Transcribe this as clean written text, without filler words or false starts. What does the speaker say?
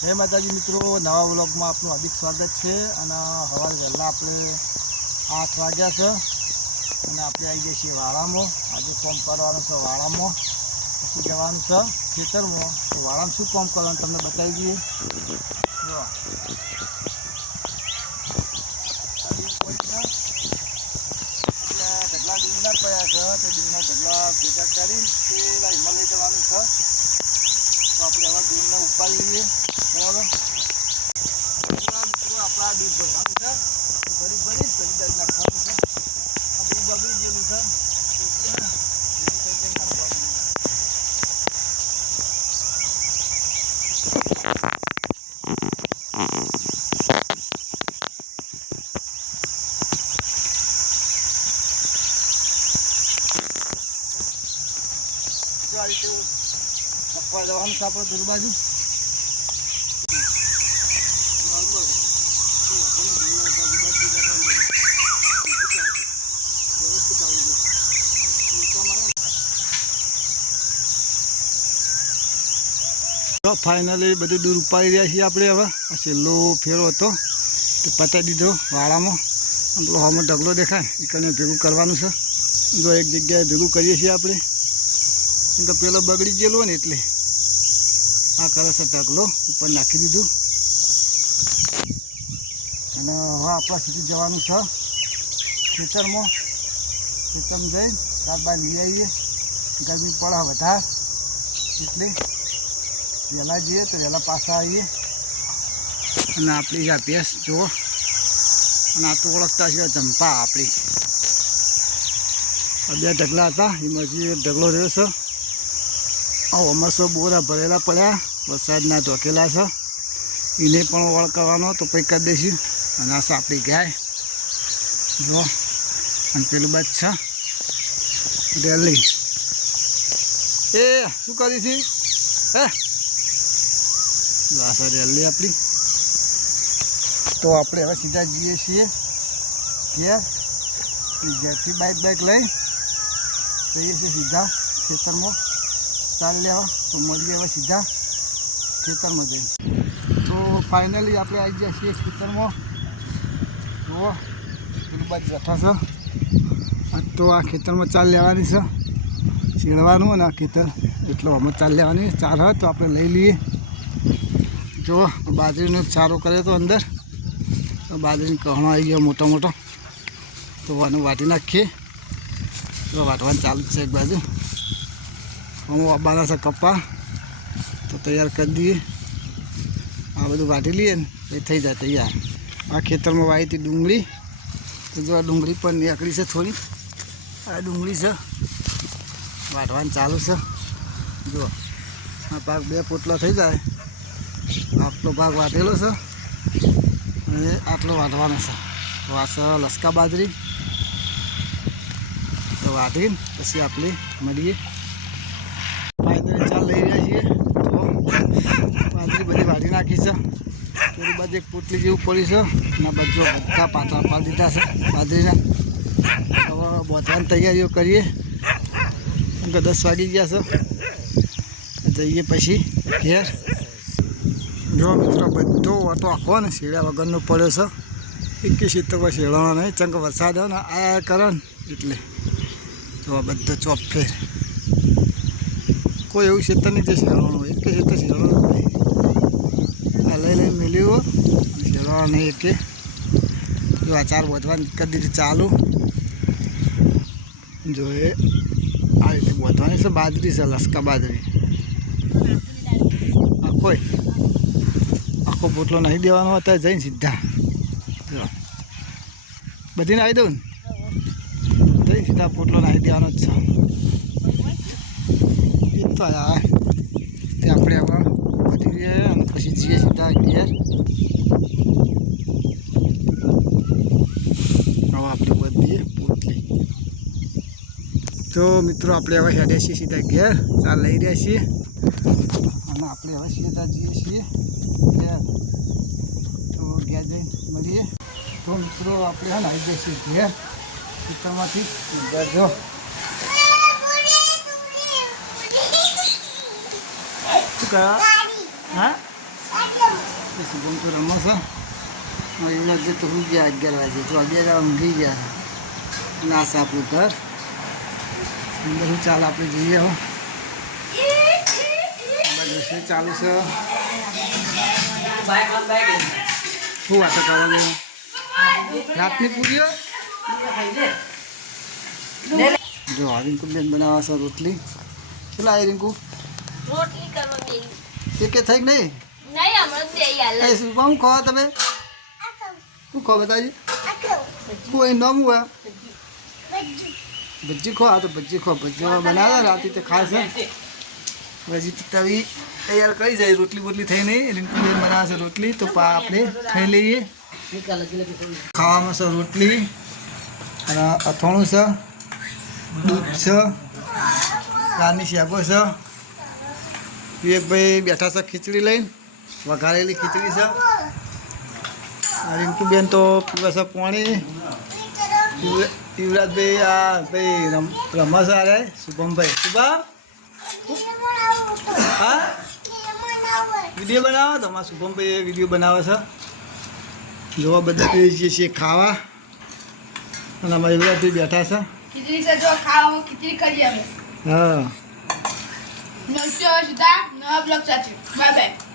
જય માતાજી મિત્રો, નવા વ્લોગમાં આપનું હાર્દિક સ્વાગત છે। અને સવારે વહેલા આપણે 8 વાગ્યા છે અને આપણે આવી ગયા છીએ વાળામાં। આજે કામ કરવાનું છે વાળામાં, પછી જવાનું છે ખેતરમાં। તો વાળામાં શું કામ કરવાનું તમને બતાવી દઈએ। જો ઢગલા ડુંગર પડ્યા છે, તે ડુંગરના ઢગલા ભેગા કરીને પેલા હિમાલય લઈ જવાનું છે। તો આપણે હવે દૂધને ઉપાડી લઈએ, બરાબર। મિત્રો આપણા દૂધ ભરવાનું છે, ભરી કઈ દાદ નાખવાનું છે। આ બધું બગડી ગયેલું છે, આ રીતે પપ્પા જવાનું છે આપણે પેલી બાજુ। તો ફાઇનલી બધું દૂર ઉપાડી રહ્યા છીએ આપણે। હવે આ છેલ્લો ફેરો હતો તે પતાવી દીધો વાળામાં। આમ પેલો હમણાં ઢગલો દેખાય એ કરીને ભેગું કરવાનું છે। જો એક જગ્યાએ ભેગું કરીએ છીએ આપણે, કેમ કે પેલો બગડી ગયેલો ને એટલે આ કરે છે ઢગલો ઉપર નાખી દીધું। અને હવે આપણા સુધી જવાનું છે ખેતરમાં। ખેતરમાં જઈને ત્યારબાદ લઈ આવીએ, ગરમી પડે વધારે એટલે વહેલા જઈએ તો વહેલા પાછા આવીએ। અને આપણી જ આ ભેંસ જુઓ, અને આ તો ઓળખતા છે જંપા આપણી। બે ઢગલા હતા એમાં જે ઢગલો રહ્યો છે। અમાસો બોરા ભરેલા પડ્યા, વરસાદના ઢોકેલા છે, એને પણ વળ કરવાનો તો કંઈ કરી દઈશું। અને આ આપણી ગાય જો, અને પેલું બાદ છે રેલી। એ શું કરી છે હે આ રેલી આપણી। તો આપણે હવે સીધા જઈએ છીએ ઘેર। ઘેરથી બાઇક લઈ જઈએ છીએ સીધા ખેતરમાં ચાલ લેવા। તો મળીએ હવે સીધા ખેતરમાં જઈને। તો ફાઇનલી આપણે આવી ગયા છીએ ખેતરમાં। જુઓ પેલું બાદ બેઠા છે, તો આ ખેતરમાં ચાલ લેવાની છે, છીણવાનું અને આ ખેતર એટલો અમે ચાલ લેવાની ચાલ હોય તો આપણે લઈ લઈએ। જો બાજરીનો ચારો કર્યો તો અંદર, તો બાજરીનો કહણો આવી ગયો મોટો મોટો, તો આને વાટી નાખીએ। તો વાટવાનું ચાલુ છે એક બાજુ। હું વાવવાના છે કપા, તો તૈયાર કરી દઈએ। આ બધું વાટી લઈએ ને એ થઈ જાય તૈયાર। આ ખેતરમાં વાવી હતી ડુંગળી, તો જો આ ડુંગળી પણ નીકળી છે થોડી, આ ડુંગળી છે વાટવાનું ચાલુ છે। જો આ ભાગ 2 પોટલા થઈ જાય, આટલો ભાગ વાટેલો છે અને આટલો વાટવાનો છે। તો આ છે લસકા બાજરી, તો વાટીને પછી આપણે મળીએ। ફાઇનલી ચાલ લઈ રહ્યા છીએ। તો બાજરી બધી વાટી નાખી છે, પેલી બાજુ એક પોટલી જેવું પડી છે, અને બધા પાતળા પાડી દીધા છે બાજરીના। હવે બોધવાની તૈયારીઓ કરીએ, કેમ કે 10 વાગી ગયા છે, જઈએ પછી ઘેર। જો મિત્રો બધો ઓટો આખો ને શેડા વગરનો પડ્યો છે, એક ક્ષેત્રમાં શેડાનો નહીં, ચંક વરસાદ આવે ને આ કરે ને એટલે જો બધો ચોપ ફેર, કોઈ એવું ક્ષેત્ર નહીં જે શેડાનું હોય, એક ક્ષેત્ર શેડાનું નહીં। આ લઈ મેળ્યું શેડાનો નહીં એક। જો આ ચાર બોધવાની કરી દીધી ચાલુ। જો એ આ રીતે બોધવાની છે બાજરી છે, લસકા બાજરી। આખો પોટલો નહીં દેવાનો, અત્યારે જઈને સીધા જો બધીને આવી દઉં ને જઈને સીધા પોટલો નાખી દેવાનો જ છે। એ તો યાર તે આપણે હવે બધી જઈએ અને પછી જઈએ સીધા ઘેર। હવે આપણે બધીએ પોટલી। તો મિત્રો આપણે હવે હેડે છીએ સીધા ઘેર, ચાલ લઈ રહ્યા છીએ અને આપણે હવે સીધા જઈએ છીએ ઘેર। તો ઘેર જઈને મળીએ। તો મિત્રો આપણે હા આવી જઈએ છીએ ઘેર ખેતરમાંથી। ઘેર જો શું કહેવા હા શુભમ તો રમે છે એમના જે તો હું ગયા 11 વાગે તો 11 ઊંઘી ગયા ના છે આપણું ઘર અંદર શું ચાલ આપણે જોઈએ હવે રસોઈ ચાલુ છે શું વાતો કરવાનું રાતની પૂરીઓ જો આ રિંકુ બેન બનાવવા છે રોટલી ચલો આ રિંકુ રોટલી કરવા બે કે થઈ નહીં નહીં હમણાં બે યાર એ શું કહું કહો તમે શું કહો બતાજી કોઈ નામ हुआ ભજી ખો આ તો ભજી ખો ભજીઓ બનાવે રાતે તો ખાસ ભજી તવી તૈયાર કરી જાય રોટલી બોટલી થઈ નહીં રિંકુ બેન બનાવે છે રોટલી તો આપણે ખાઈ લઈએ ખાવામાં છે રોટલી અને અથાણું છે દૂધ છે કારની શાકો છે વિવેકભાઈ બેઠા છે ખીચડી લઈને વઘારેલી ખીચડી છે રિંકુબેન તો પીવા છે પાણી યુવરાજભાઈ આ ભાઈ રમા છે અરે શુભમભાઈ શુભમ હા વિડીયો બનાવો તમારા શુભમભાઈ વિડીયો બનાવે છે જોવા બધા જઈએ છીએ ખાવા અને અમારા યુવરાજભાઈ બેઠા છે ખીચડી છે જો ખાવા ખીચડી કરી આવે હા નવસો સીધા નવા બ્લોક સાથે બાય બાય